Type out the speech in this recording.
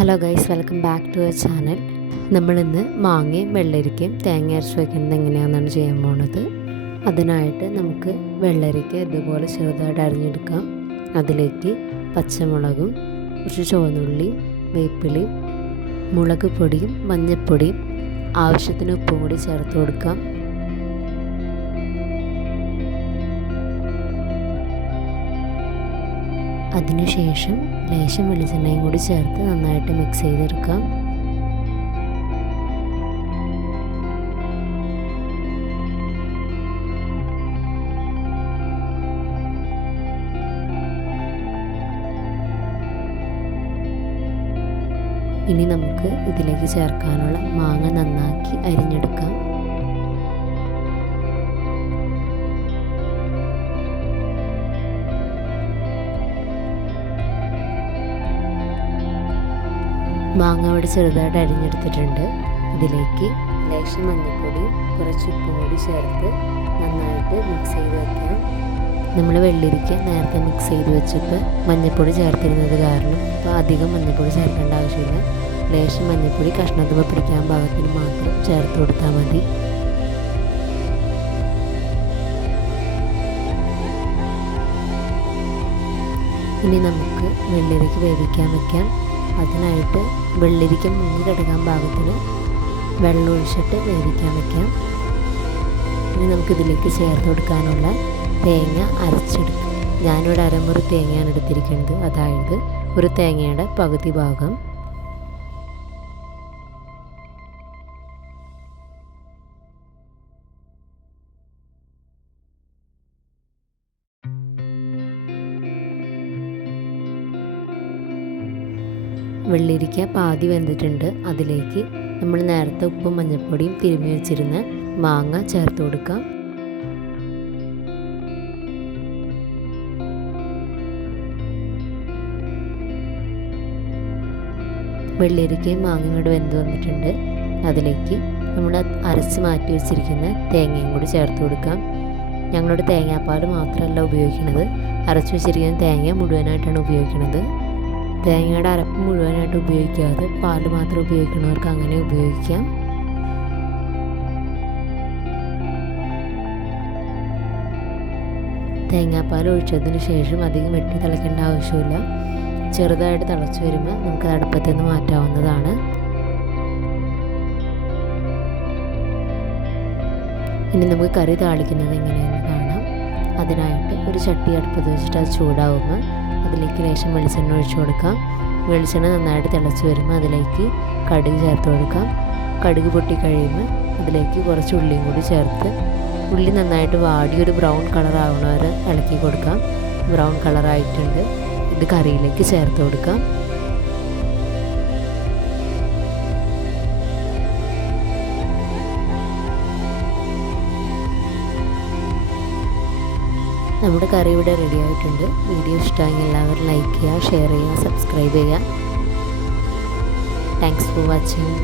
Hello guys welcome back to our channel നമ്മളിന്ന് മാങ്ങയും വെള്ളരിക്കയും തേങ്ങ അരച്ച് വയ്ക്കുന്നത് എങ്ങനെയാണെന്നാണ് ചെയ്യാൻ പോണത്. അതിനായിട്ട് നമുക്ക് വെള്ളരിക്ക ഇതുപോലെ ചെറുതായിട്ട് അരിഞ്ഞെടുക്കാം. അതിലേക്ക് പച്ചമുളകും കുറച്ച് ചുവന്നുള്ളിയും വേപ്പിലയും മുളക് പൊടിയും മഞ്ഞൾപ്പൊടിയും ആവശ്യത്തിന് ഉപ്പും കൂടി ചേർത്ത് കൊടുക്കാം. അതിനുശേഷം ലേശം വെളിച്ചെണ്ണയും കൂടി ചേർത്ത് നന്നായിട്ട് മിക്സ് ചെയ്തെടുക്കാം. ഇനി നമുക്ക് ഇതിലേക്ക് ചേർക്കാനുള്ള മാങ്ങ നന്നാക്കി അരിഞ്ഞെടുക്കാം. മാങ്ങ ഇവിടെ ചെറുതായിട്ട് അരിഞ്ഞെടുത്തിട്ടുണ്ട്. ഇതിലേക്ക് ലേശം മഞ്ഞൾപ്പൊടി കുറച്ച് ഉപ്പും കൂടി ചേർത്ത് നന്നായിട്ട് മിക്സ് ചെയ്ത് വയ്ക്കാം നമ്മൾ വെള്ളിരിക്ക നേരത്തെ മിക്സ് ചെയ്ത് വെച്ചപ്പോൾ മഞ്ഞൾപ്പൊടി ചേർത്തിരുന്നത് കാരണം ഇപ്പോൾ അധികം മഞ്ഞൾപ്പൊടി ചേർക്കേണ്ട ആവശ്യമില്ല. ലേശം മഞ്ഞൾപ്പൊടി കഷ്ണത്തിൽ പിടിക്കാൻ പാകത്തിന് മാത്രം ചേർത്ത് കൊടുത്താൽ മതി. ഇനി നമുക്ക് വെള്ളിരിക്ക് വേവിക്കാൻ വയ്ക്കാം അതിനായിട്ട് വെള്ളിരിക്ക മുങ്ങി കിടക്കാൻ പാകത്തിന് വെള്ളം ഒഴിച്ചിട്ട് വേവിക്കാൻ വെക്കാം. ഇനി നമുക്കിതിലേക്ക് ചേർത്ത് കൊടുക്കാനുള്ള തേങ്ങ അരച്ചെടുക്കാം. ഞാനിവിടെ അരമുറി തേങ്ങയാണ് എടുത്തിരിക്കുന്നത്. അതായത് ഒരു തേങ്ങയുടെ പകുതി ഭാഗം. വെള്ളിരിക്ക പാതി വെന്തിട്ടുണ്ട്. അതിലേക്ക് നമ്മൾ നേരത്തെ ഉപ്പും മഞ്ഞൾപ്പൊടിയും തിരുമ്മി വെച്ചിരുന്ന മാങ്ങ ചേർത്ത് കൊടുക്കാം. വെള്ളിരിക്കയും മാങ്ങയും കൂടെ വെന്ത് വന്നിട്ടുണ്ട്. അതിലേക്ക് നമ്മൾ അരച്ച് മാറ്റി വെച്ചിരിക്കുന്ന തേങ്ങയും കൂടി ചേർത്ത് കൊടുക്കാം. ഞങ്ങളുടെ തേങ്ങാപ്പാൽ മാത്രമല്ല ഉപയോഗിക്കുന്നത്. അരച്ച് വെച്ചിരിക്കുന്ന തേങ്ങ മുഴുവനായിട്ടാണ് ഉപയോഗിക്കുന്നത്. തേങ്ങയുടെ അരപ്പ് മുഴുവനായിട്ട് ഉപയോഗിക്കാതെ പാൽ മാത്രം ഉപയോഗിക്കുന്നവർക്ക് അങ്ങനെ ഉപയോഗിക്കാം. തേങ്ങാപ്പാൽ ഒഴിച്ചതിന് ശേഷം അധികം വെട്ടി തിളയ്ക്കേണ്ട ആവശ്യമില്ല. ചെറുതായിട്ട് തിളച്ച് വരുമ്പോൾ നമുക്ക് അടുപ്പത്തു നിന്ന് മാറ്റാവുന്നതാണ്. ഇനി നമുക്ക് കറി താളിക്കുന്നത് എങ്ങനെയെന്ന് കാണാം. അതിനായിട്ട് ഒരു ചട്ടി അടുപ്പത്ത് വെച്ചിട്ട് അത് ചൂടാവുമ്പോൾ അതിലേക്ക് ലേശം വെളിച്ചെണ്ണ ഒഴിച്ചു കൊടുക്കാം. വെളിച്ചെണ്ണ നന്നായിട്ട് തിളച്ച് വരുമ്പോൾ അതിലേക്ക് കടുക് ചേർത്ത് കൊടുക്കാം. കടുക് പൊട്ടി കഴിയുമ്പോൾ അതിലേക്ക് കുറച്ച് ഉള്ളിയും കൂടി ചേർത്ത് ഉള്ളി നന്നായിട്ട് വാടി ഒരു ബ്രൗൺ കളർ ആവണ വരെ ഇളക്കി കൊടുക്കാം. ബ്രൗൺ കളറായിട്ടുണ്ട് ഇത് കറിയിലേക്ക് ചേർത്ത് കൊടുക്കാം. നമ്മുടെ കറി ഇവിടെ റെഡി ആയിട്ടുണ്ട്. വീഡിയോ ഇഷ്ടമെങ്കിൽ എല്ലാവരും ലൈക്ക് ചെയ്യുക ഷെയർ ചെയ്യുക സബ്സ്ക്രൈബ് ചെയ്യുക. Thanks for watching